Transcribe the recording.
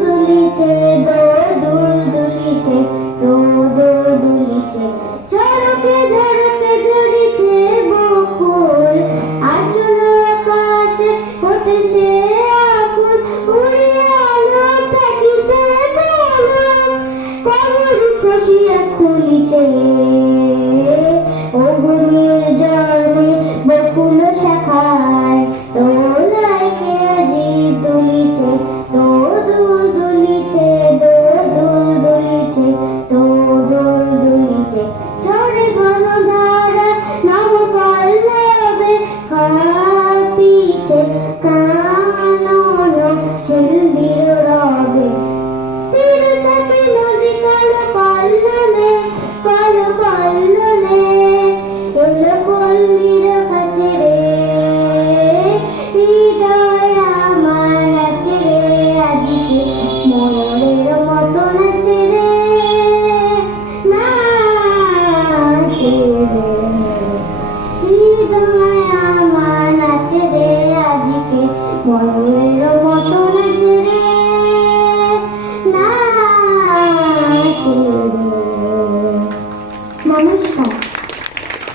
দুলিছে তো দো দুল দুলিছে তো দো দুলিছে ঝড়কে ঝড়কে ঝরিছে বকুল আচল चल दिल राधे सिर से नदी पा from